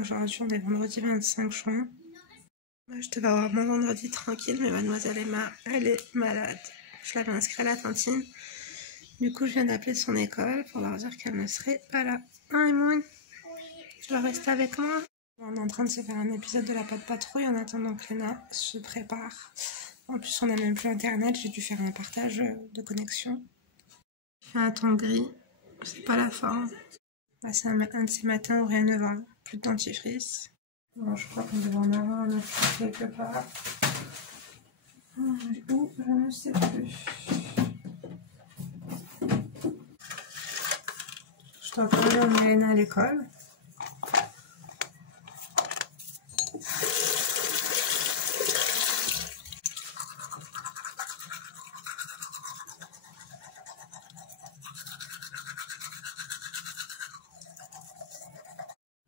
Aujourd'hui, on est vendredi 25 juin. Moi, je devais avoir mon vendredi tranquille, mais mademoiselle Emma, elle est malade. Je l'avais inscrite à la cantine. Du coup, je viens d'appeler son école pour leur dire qu'elle ne serait pas là. Hein, Emoun? Tu vas rester avec moi? On est en train de se faire un épisode de la Patte Patrouille en attendant que Léna se prépare. En plus, on n'a même plus internet, j'ai dû faire un partage de connexion. Il fait un ton gris, c'est pas la forme. Là, c'est un de ces matins où rien ne va, plus de dentifrice. Bon, je crois qu'on devait en avoir un autre quelque part. Où? Je ne sais plus. Je dois quand même emmener Léna à l'école.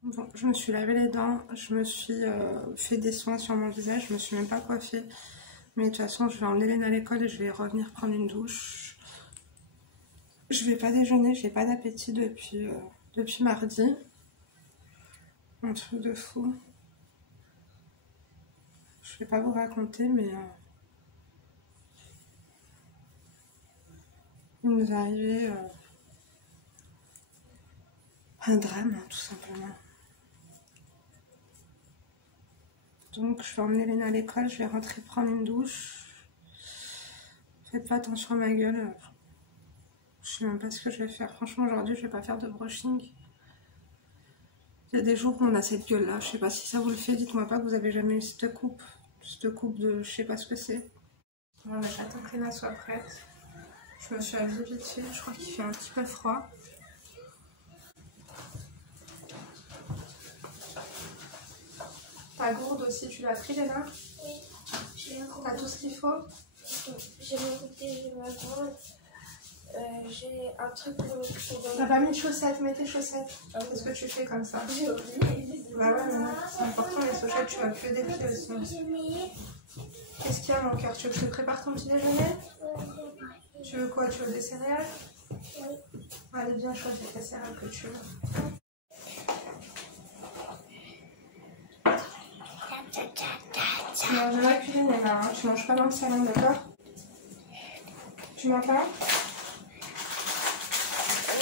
Bon, je me suis lavé les dents, je me suis fait des soins sur mon visage, je me suis même pas coiffée. Mais de toute façon, je vais emmener Léna à l'école et je vais revenir prendre une douche. Je vais pas déjeuner, j'ai pas d'appétit depuis mardi. Un truc de fou. Je vais pas vous raconter, mais il nous est arrivé un drame, tout simplement. Donc je vais emmener Léna à l'école, je vais rentrer prendre une douche. Faites pas attention à ma gueule. Je sais même pas ce que je vais faire. Franchement, aujourd'hui, je vais pas faire de brushing. Il y a des jours où on a cette gueule là. Je sais pas si ça vous le fait. Dites-moi pas que vous avez jamais eu cette coupe. Cette coupe de je sais pas ce que c'est. Bon, j'attends que Léna soit prête. Je me suis habillée vite fait. Je crois qu'il fait un petit peu froid. Ta gourde aussi, tu l'as pris Léna? Oui. T'as tout ce qu'il faut? J'ai mon goûter, j'ai ma gourde. J'ai un truc pour... T'as pas mis de chaussettes, mets tes chaussettes. Qu'est-ce que tu fais comme ça? J'ai oublié. Bah ouais, mais c'est important les chaussettes, tu vas que des pieds aussi. Qu'est-ce qu'il y a mon cœur? Tu veux que je te prépare ton petit déjeuner? Tu veux quoi? Tu veux des céréales? Oui. Allez, bien choisir les céréales que tu veux. Tu manges dans la cuisine, Léna, hein. Tu manges pas dans le salon, d'accord? Tu m'entends?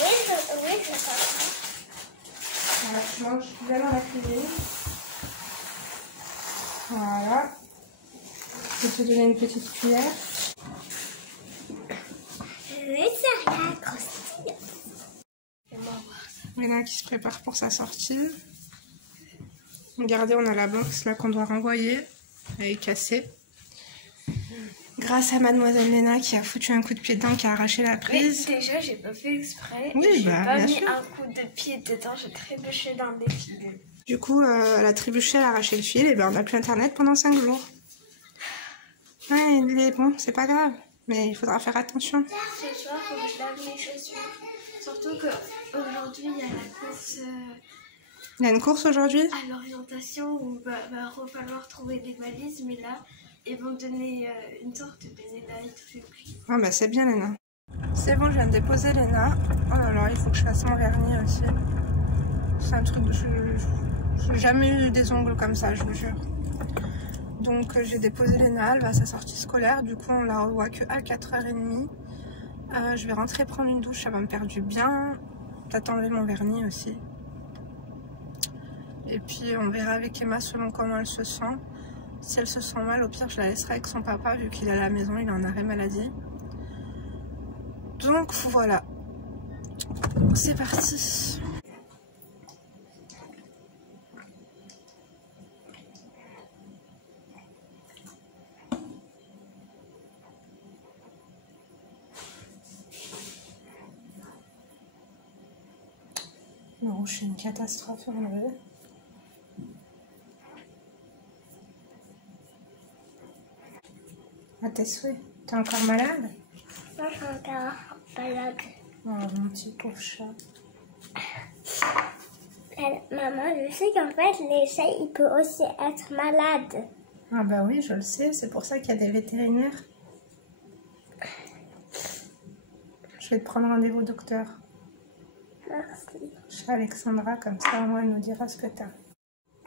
Oui, je sais. Voilà, tu manges bien dans la cuisine. Voilà. Je vais te donner une petite cuillère. Les céréales croustillantes. Léna qui se prépare pour sa sortie. Regardez, on a la box là qu'on doit renvoyer. Elle est cassée. Grâce à mademoiselle Léna qui a foutu un coup de pied dedans, qui a arraché la prise. Mais déjà, j'ai pas fait exprès. Oui, j'ai bah, pas bien mis sûr. un coup de pied dedans, j'ai trébuché dans des fils. Du coup, elle a trébuché, elle a arraché le fil, et ben on n'a plus internet pendant 5 jours. Ouais, mais bon, c'est pas grave, mais il faudra faire attention. Ce soir, faut que je lave mes chaussures. Surtout qu'aujourd'hui, il y a la course Il y a une course aujourd'hui? à l'orientation où va falloir trouver des valises, mais là, ils vont donner une sorte de médaille publique. Ah bah c'est bien Léna. C'est bon, je viens de déposer Léna. Oh là là, il faut que je fasse mon vernis aussi. C'est un truc, je n'ai jamais eu des ongles comme ça, je vous jure. Donc j'ai déposé Léna, elle va à sa sortie scolaire. Du coup on la revoit que à 4h30. Je vais rentrer prendre une douche, ça va me faire du bien. Peut-être enlever mon vernis aussi. Et puis on verra avec Emma selon comment elle se sent. Si elle se sent mal, au pire je la laisserai avec son papa vu qu'il est à la maison, il est en arrêt maladie. Donc voilà, c'est parti. Le rouge, c'est une catastrophe à enlever. À tes souhaits. T'es encore malade? Moi, je suis encore malade. Oh, mon petit pauvre chat. Maman, je sais qu'en fait, les chats, ils peuvent aussi être malades. Ah bah oui, je le sais, c'est pour ça qu'il y a des vétérinaires. Je vais te prendre rendez-vous au docteur. Merci. Chez Alexandra, comme ça au moins elle nous dira ce que t'as.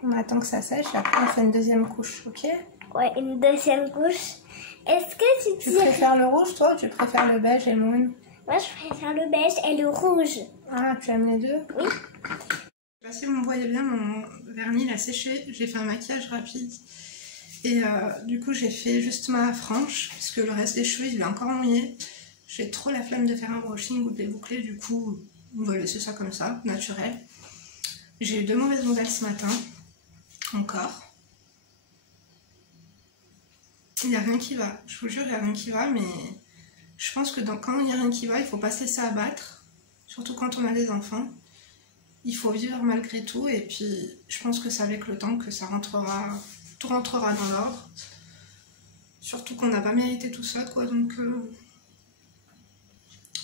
On attend que ça sèche et après on fait une deuxième couche, ok? Ouais, une deuxième couche. Est-ce que tu préfères le rouge toi ou tu préfères le beige et le moon? Moi je préfère le beige et le rouge. Ah, tu aimes les deux? Oui. Si vous me voyez bien, mon vernis il a séché, j'ai fait un maquillage rapide. Et du coup j'ai fait juste ma frange, parce que le reste des cheveux il est encore mouillé. J'ai trop la flemme de faire un brushing ou de les boucler, du coup on va laisser ça comme ça, naturel. J'ai eu 2 mauvaises nouvelles ce matin, encore. Il n'y a rien qui va, je vous jure il n'y a rien qui va, mais je pense que quand il n'y a rien qui va, il ne faut pas se laisser abattre, surtout quand on a des enfants. Il faut vivre malgré tout, et puis je pense que c'est avec le temps que ça rentrera... Tout rentrera dans l'ordre. Surtout qu'on n'a pas mérité tout ça, quoi. Donc,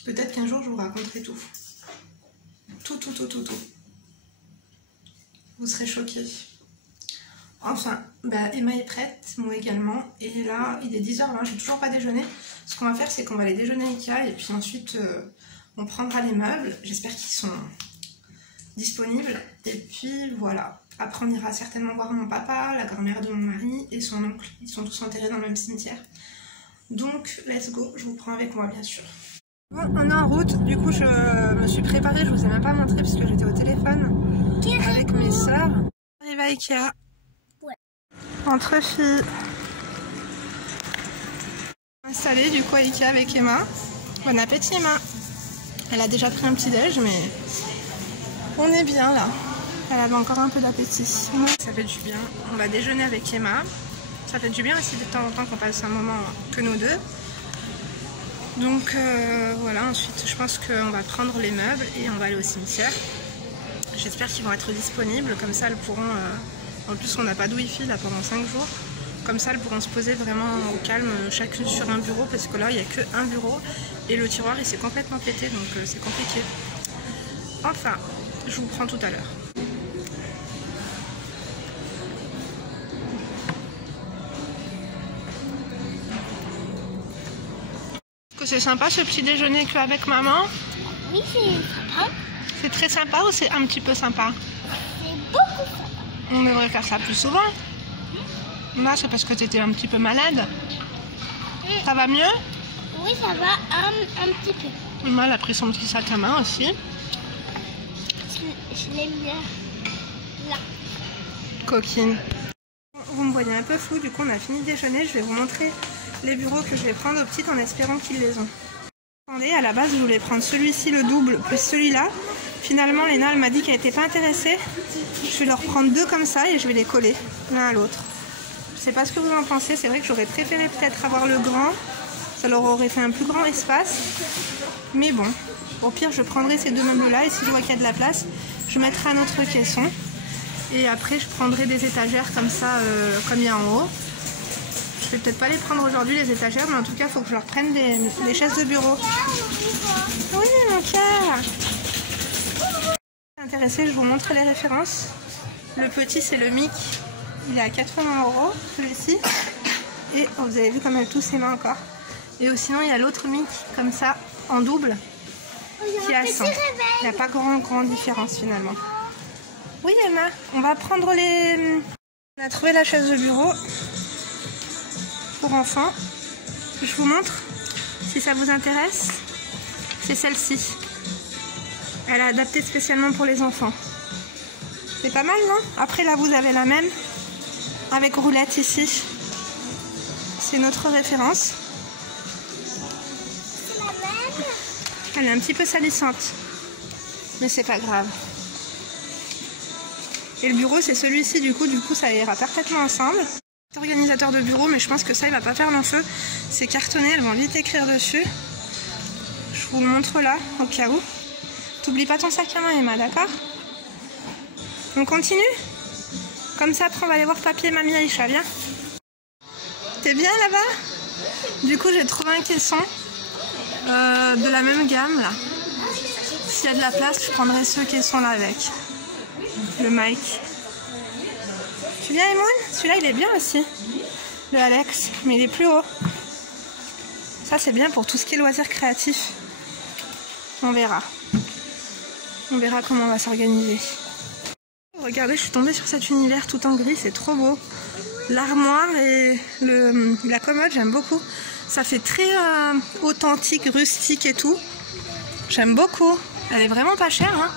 peut-être qu'un jour, je vous raconterai tout. Tout. Vous serez choqués. Enfin, bah, Emma est prête, moi également. Et là, il est 10h20, j'ai toujours pas déjeuné. Ce qu'on va faire, c'est qu'on va aller déjeuner à Ikea. Et puis ensuite, on prendra les meubles. J'espère qu'ils sont disponibles. Et puis, voilà. Après, on ira certainement voir mon papa, la grand-mère de mon mari et son oncle. Ils sont tous enterrés dans le même cimetière. Donc, let's go. Je vous prends avec moi, bien sûr. Bon, on est en route. Du coup, je me suis préparée. Je vous ai même pas montré parce que j'étais au téléphone avec mes sœurs. On arrive à Ikea. Ouais. Entre filles. Installée du coup à Ikea avec Emma. Bon appétit, Emma. Elle a déjà pris un petit déj, mais on est bien là. Elle avait encore un peu d'appétit. Ça fait du bien. On va déjeuner avec Emma. Ça fait du bien aussi de temps en temps qu'on passe un moment que nous deux. Donc voilà, ensuite je pense qu'on va prendre les meubles et on va aller au cimetière. J'espère qu'ils vont être disponibles. Comme ça, elles pourront... En plus, on n'a pas de wifi là pendant 5 jours. Comme ça, elles pourront se poser vraiment au calme, chacune sur un bureau. Parce que là, il n'y a qu'un bureau. Et le tiroir, il s'est complètement pété. Donc c'est compliqué. Enfin, je vous prends tout à l'heure. C'est sympa ce petit déjeuner qu'avec maman? Oui, c'est sympa. C'est très sympa ou c'est un petit peu sympa? C'est beaucoup sympa. On devrait faire ça plus souvent. Là, c'est parce que tu étais un petit peu malade. Ça va mieux? Oui, ça va un petit peu. Emma, elle a pris son petit sac à main aussi. Je l'aime bien là. Coquine. Vous me voyez un peu flou, du coup on a fini de déjeuner. Je vais vous montrer les bureaux que je vais prendre aux petites en espérant qu'ils les ont. Attendez, à la base je voulais prendre celui-ci, le double, plus celui-là. Finalement Léna elle m'a dit qu'elle n'était pas intéressée. Je vais leur prendre 2 comme ça et je vais les coller l'un à l'autre. Je sais pas ce que vous en pensez, c'est vrai que j'aurais préféré peut-être avoir le grand. Ça leur aurait fait un plus grand espace. Mais bon, au pire je prendrai ces 2 meubles là et si je vois qu'il y a de la place, je mettrai un autre caisson. Et après je prendrai des étagères comme ça, comme il y a en haut. Je vais peut-être pas les prendre aujourd'hui les étagères, mais en tout cas il faut que je leur prenne des chaises de bureau. Oui mon cœur. Intéressé, je vous montre les références. Le petit c'est le Mic, il est à 80 € celui-ci. Et oh, vous avez vu comme elle touche ses mains encore. Et sinon il y a l'autre Mic comme ça en double qui est à 100. Il n'y a pas grande différence finalement. Oui Emma, on va prendre les... On a trouvé la chaise de bureau pour enfants. Je vous montre si ça vous intéresse. C'est celle-ci. Elle est adaptée spécialement pour les enfants. C'est pas mal, non? Après là vous avez la même avec roulette ici. C'est notre référence. C'est la même. Elle est un petit peu salissante, mais c'est pas grave. Et le bureau c'est celui-ci, du coup ça ira parfaitement ensemble. Organisateur de bureau, mais je pense que ça il va pas faire long feu. C'est cartonné, elles vont vite écrire dessus. Je vous le montre là au cas où. T'oublies pas ton sac à main Emma, d'accord? On continue? Comme ça après on va aller voir papy et mamie Aïcha, viens. T'es bien là-bas? Du coup j'ai trouvé un caisson de la même gamme là. S'il y a de la place je prendrai ce caisson là avec. Le Mike. Tu viens Emoun? Celui-là il est bien aussi. Le Alex, mais il est plus haut. Ça c'est bien pour tout ce qui est loisirs créatifs. On verra. On verra comment on va s'organiser. Regardez, je suis tombée sur cet univers tout en gris, c'est trop beau. L'armoire et la commode, j'aime beaucoup. Ça fait très authentique, rustique et tout. J'aime beaucoup. Elle est vraiment pas chère, hein.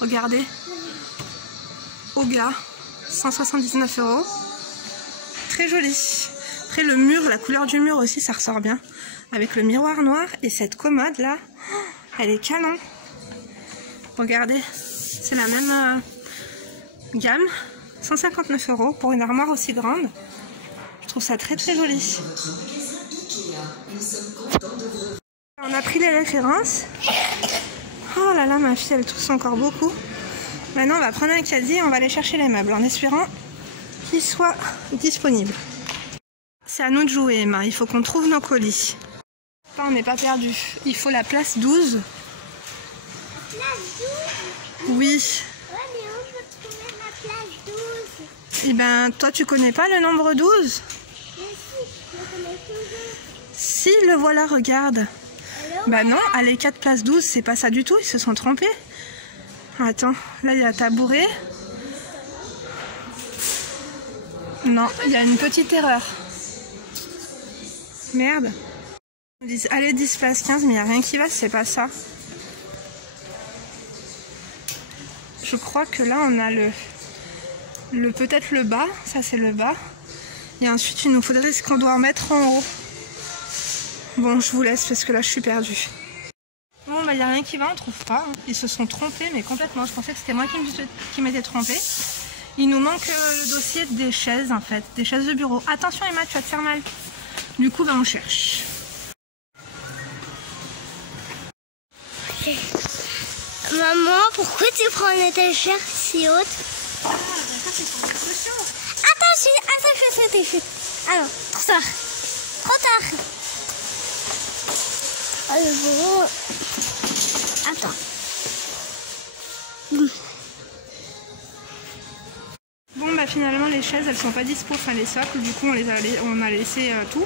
Regardez. Oga, 179 €. Très jolie. Après le mur, la couleur du mur aussi, ça ressort bien. Avec le miroir noir et cette commode là, elle est canon. Regardez, c'est la même gamme. 159 € pour une armoire aussi grande. Je trouve ça très très joli. On a pris les références. Oh là là, ma fille, elle tousse encore beaucoup. Maintenant, on va prendre un caddie et on va aller chercher les meubles en espérant qu'ils soient disponibles. C'est à nous de jouer, Emma. Il faut qu'on trouve nos colis. On n'est pas perdu. Il faut la place 12. Place 12? Oui. Ouais, mais où je veux trouver ma place 12? Eh ben, toi, tu connais pas le nombre 12? Mais si, je le connais toujours. Si, le voilà, regarde. Alors, Bah non, allez, 4 place 12, c'est pas ça du tout. Ils se sont trompés. Attends, là, il y a tabouret. Non, il y a une petite erreur. Merde. Ils disent, allez, 10 place 15, mais il n'y a rien qui va, c'est pas ça. Je crois que là, on a peut-être le bas. Ça, c'est le bas. Et ensuite, il nous faudrait ce qu'on doit mettre en haut. Bon, je vous laisse parce que là, je suis perdue. Bon, bah, il n'y a rien qui va, on trouve pas. Ils se sont trompés, mais complètement. Je pensais que c'était moi qui m'étais trompée. Il nous manque le dossier des chaises, en fait. Des chaises de bureau. Attention, Emma, tu vas te faire mal. Du coup, bah, on cherche. okay. Maman, pourquoi tu prends une étagère si haute? Ah, ça, c'est pour l'exposition. Attends, c'était chute. Alors, trop tard. Trop tard. Oh, le bureau. Attends. Bon, bah finalement les chaises elles sont pas dispo, enfin les socles, du coup on a laissé tout.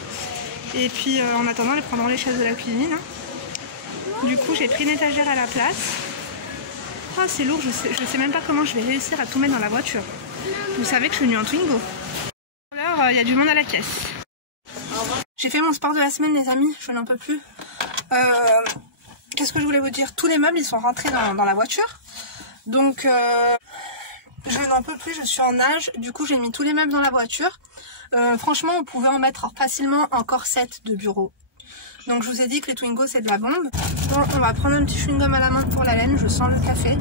Et puis en attendant les prendront les chaises de la cuisine. Hein. Du coup j'ai pris une étagère à la place. Oh c'est lourd, je sais même pas comment je vais réussir à tout mettre dans la voiture. Vous savez que je suis venue en Twingo. Alors il y a du monde à la caisse. J'ai fait mon sport de la semaine les amis, je n'en peux plus. Qu'est-ce que je voulais vous dire? Tous les meubles ils sont rentrés dans la voiture. Donc je n'en peux plus, je suis en nage. Du coup j'ai mis tous les meubles dans la voiture. Franchement on pouvait en mettre facilement encore 7 de bureau. Donc je vous ai dit que les Twingo c'est de la bombe. Bon, on va prendre un petit chewing-gum à la main pour la laine, je sens le café.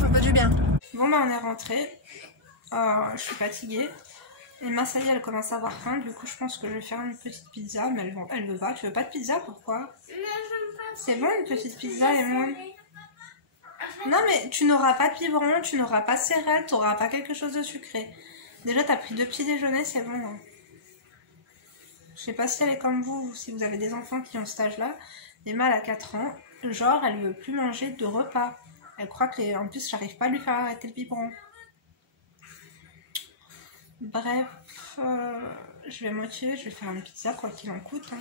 Ça fait du bien. Bon bah on est rentré. Je suis fatiguée. Emma ça y est elle commence à avoir faim. Du coup je pense que je vais faire une petite pizza. Mais elle veut pas. Tu veux pas de pizza? Pourquoi? C'est bon une petite pizza et moi. Non mais tu n'auras pas de biberon, tu n'auras pas de céréales, tu n'auras pas quelque chose de sucré. Déjà tu as pris 2 petits déjeuners, c'est bon. Hein. Je sais pas si elle est comme vous, si vous avez des enfants qui ont cet âge-là. Emma elle a 4 ans, genre elle veut plus manger de repas. Elle croit que en plus j'arrive pas à lui faire arrêter le biberon. Bref, je vais motiver, je vais faire une pizza quoi qu'il en coûte. Hein.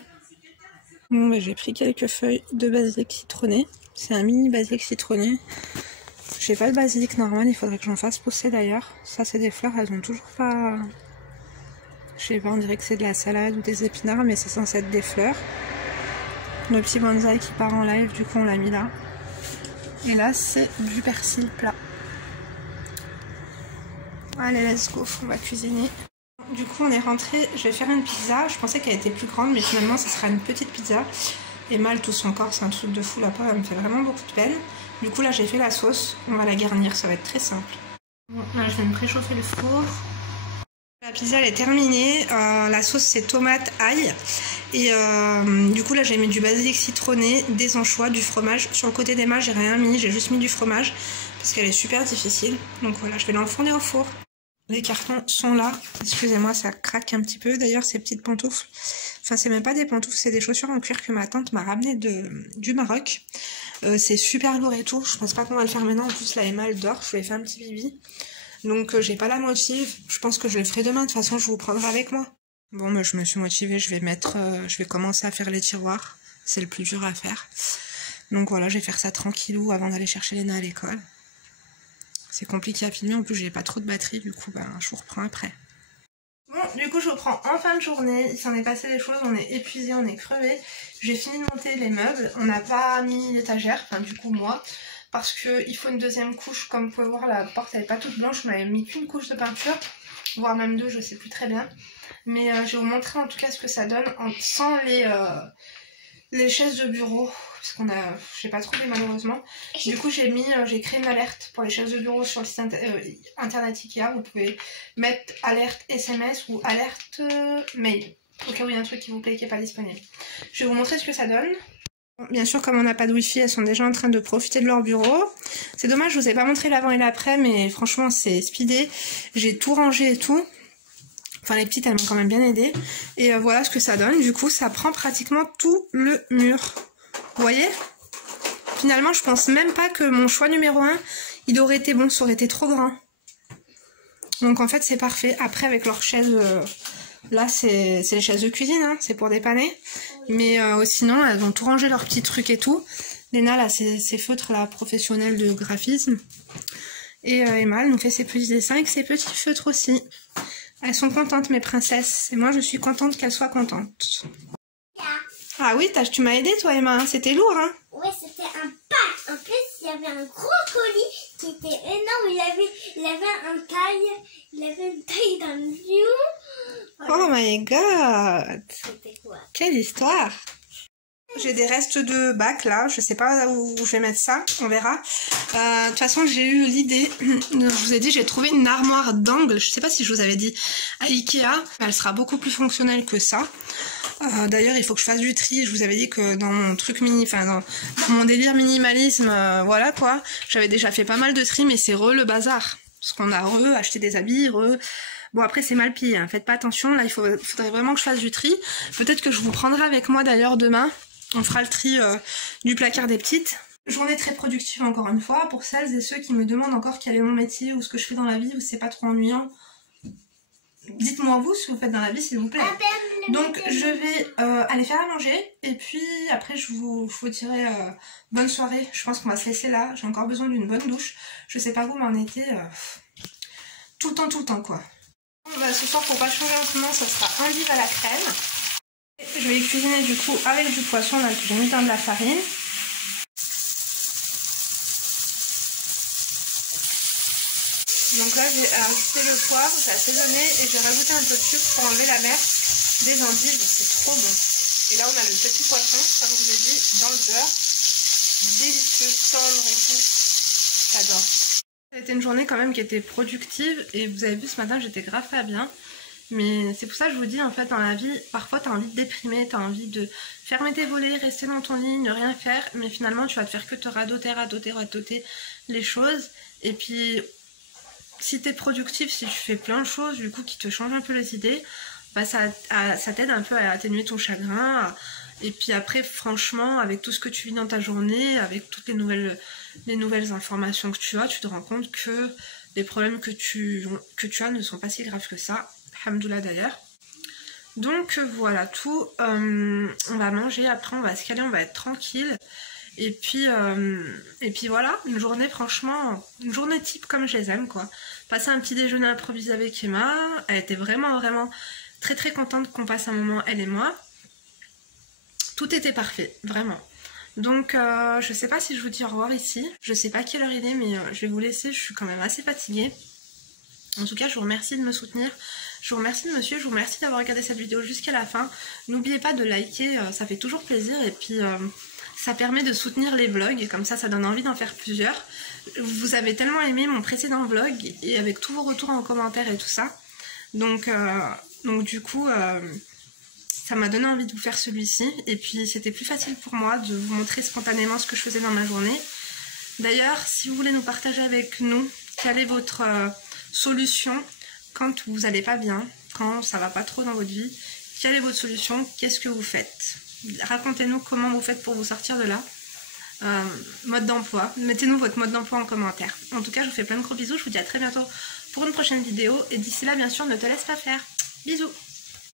Bon bah, j'ai pris quelques feuilles de basilic citronné. C'est un mini basilic citronné. J'ai pas le basilic normal, il faudrait que j'en fasse pousser d'ailleurs. Ça c'est des fleurs, elles ont toujours pas... Je sais pas, on dirait que c'est de la salade ou des épinards, mais c'est censé être des fleurs. Le petit bonsaï qui part en live, du coup on l'a mis là. Et là c'est du persil plat. Allez, let's go, on va cuisiner. Du coup on est rentré, je vais faire une pizza. Je pensais qu'elle était plus grande, mais finalement ce sera une petite pizza. Et mal tout son corps, c'est un truc de fou là-bas, elle me fait vraiment beaucoup de peine. Du coup là j'ai fait la sauce, on va la garnir, ça va être très simple. Bon, là je vais me préchauffer le four. La pizza elle est terminée, la sauce c'est tomate, ail. Et du coup là j'ai mis du basilic citronné, des anchois, du fromage. Sur le côté des mâches j'ai rien mis, j'ai juste mis du fromage. Parce qu'elle est super difficile. Donc voilà, je vais l'enfourner au four. Les cartons sont là. Excusez-moi, ça craque un petit peu. D'ailleurs, ces petites pantoufles, enfin, c'est même pas des pantoufles, c'est des chaussures en cuir que ma tante m'a ramené du Maroc. C'est super lourd et tout. Je pense pas qu'on va le faire maintenant. En plus, là, Emma, elle dort. Je lui ai fait un petit bibi. Donc, j'ai pas la motive. Je pense que je le ferai demain. De toute façon, je vous prendrai avec moi. Bon, mais je me suis motivée. Je vais commencer à faire les tiroirs. C'est le plus dur à faire. Donc voilà, je vais faire ça tranquillou avant d'aller chercher Léna à l'école. c'est compliqué à filmer. En plus, j'ai pas trop de batterie, du coup, ben, je vous reprends après. Bon, du coup, je reprends en fin de journée. Il s'en est passé des choses, on est épuisé, on est crevé. J'ai fini de monter les meubles. On n'a pas mis l'étagère, enfin, du coup, moi, parce qu'il faut une deuxième couche. Comme vous pouvez voir, la porte, elle est pas toute blanche. On n'avait mis qu'une couche de peinture, voire même deux, je sais plus très bien. Mais je vais vous montrer en tout cas ce que ça donne sans les chaises de bureau, parce qu'on a, j'ai pas trouvé malheureusement. Du coup j'ai créé une alerte pour les chaises de bureau sur le site internet Ikea. Vous pouvez mettre alerte SMS ou alerte mail, au cas où il y a un truc qui vous plaît qui n'est pas disponible. Je vais vous montrer ce que ça donne. Bon, bien sûr, comme on n'a pas de wifi, elles sont déjà en train de profiter de leur bureau. C'est dommage, je vous ai pas montré l'avant et l'après, mais franchement c'est speedé. J'ai tout rangé et tout. Enfin, les petites, elles m'ont quand même bien aidé. Et voilà ce que ça donne. Du coup, ça prend pratiquement tout le mur. Vous voyez? Finalement, je pense même pas que mon choix numéro 1, il aurait été bon. Ça aurait été trop grand. Donc, en fait, c'est parfait. Après, avec leurs chaises... là, c'est les chaises de cuisine. Hein, c'est pour dépanner. Mais sinon, elles ont tout rangé leurs petits trucs et tout. Léna, là, c'est feutres, là, professionnelle de graphisme. Et Emma, elle nous fait ses petits dessins avec ses petits feutres aussi. Elles sont contentes, mes princesses. Et moi, je suis contente qu'elles soient contentes. Ah oui, tu m'as aidé, toi, Emma. Hein, c'était lourd, hein? Oui, c'était un pack. En plus, il y avait un gros colis qui était énorme. Il avait une taille d'un lion. Voilà. Oh my god! C'était quoi? Quelle histoire! J'ai des restes de bac là, je sais pas où je vais mettre ça, on verra. De toute façon, j'ai eu l'idée, je vous ai dit, j'ai trouvé une armoire d'angle, je sais pas si je vous avais dit, à Ikea. Elle sera beaucoup plus fonctionnelle que ça. D'ailleurs, il faut que je fasse du tri. Je vous avais dit que dans mon truc dans mon délire minimalisme, voilà quoi, j'avais déjà fait pas mal de tri, mais c'est le bazar. Parce qu'on a acheté des habits, Bon, après, c'est mal pillé, hein. Faites pas attention. Là, il faudrait vraiment que je fasse du tri. Peut-être que je vous prendrai avec moi d'ailleurs demain. On fera le tri du placard des petites. Journée très productive encore une fois. Pour celles et ceux qui me demandent encore quel est mon métier ou ce que je fais dans la vie ou si c'est pas trop ennuyant, dites-moi vous ce que vous faites dans la vie s'il vous plaît. Donc je vais aller faire à manger et puis après je vous dirai bonne soirée. Je pense qu'on va se laisser là. J'ai encore besoin d'une bonne douche. Je sais pas vous mais en été, tout le temps quoi. Bah, ce soir pour pas changer en ce moment ça sera endive à la crème. Je vais cuisiner du coup avec du poisson là que j'ai mis dans de la farine. Donc là j'ai ajouté le poivre, j'ai assaisonné et j'ai rajouté un peu de sucre pour enlever la merde des endives, c'est trop bon. Et là on a le petit poisson, comme je vous ai dit, dans le beurre. Délicieux, tendre et tout. J'adore. Ça a été une journée quand même qui était productive et vous avez vu ce matin j'étais grave pas bien. Mais c'est pour ça que je vous dis en fait dans la vie, parfois t'as envie de déprimer, t'as envie de fermer tes volets, rester dans ton lit, ne rien faire, mais finalement tu vas te faire que te radoter les choses. Et puis si t'es productif, si tu fais plein de choses du coup qui te changent un peu les idées, bah ça t'aide un peu à atténuer ton chagrin. Et puis après franchement avec tout ce que tu vis dans ta journée, avec toutes les nouvelles informations que tu as, tu te rends compte que les problèmes que tu as ne sont pas si graves que ça. Alhamdoulilah d'ailleurs. Donc voilà tout. On va manger, après on va se caler, on va être tranquille. Et puis voilà, une journée franchement, une journée type comme je les aime quoi. Passer un petit déjeuner improvisé avec Emma. Elle était vraiment très contente qu'on passe un moment elle et moi. Tout était parfait, vraiment. Donc je sais pas si je vous dis au revoir ici. Je sais pas quelle heure il est mais je vais vous laisser, je suis quand même assez fatiguée. En tout cas je vous remercie de me soutenir. Je vous remercie de me suivre, je vous remercie d'avoir regardé cette vidéo jusqu'à la fin. N'oubliez pas de liker, ça fait toujours plaisir et puis ça permet de soutenir les vlogs, comme ça donne envie d'en faire plusieurs. Vous avez tellement aimé mon précédent vlog et avec tous vos retours en commentaire et tout ça. Donc du coup, ça m'a donné envie de vous faire celui-ci et puis c'était plus facile pour moi de vous montrer spontanément ce que je faisais dans ma journée. D'ailleurs, si vous voulez nous partager avec nous quelle est votre solution quand vous n'allez pas bien, quand ça va pas trop dans votre vie, quelle est votre solution, qu'est-ce que vous faites? Racontez-nous comment vous faites pour vous sortir de là. Mode d'emploi, mettez-nous votre mode d'emploi en commentaire. En tout cas, je vous fais plein de gros bisous, je vous dis à très bientôt pour une prochaine vidéo. Et d'ici là, bien sûr, ne te laisse pas faire. Bisous!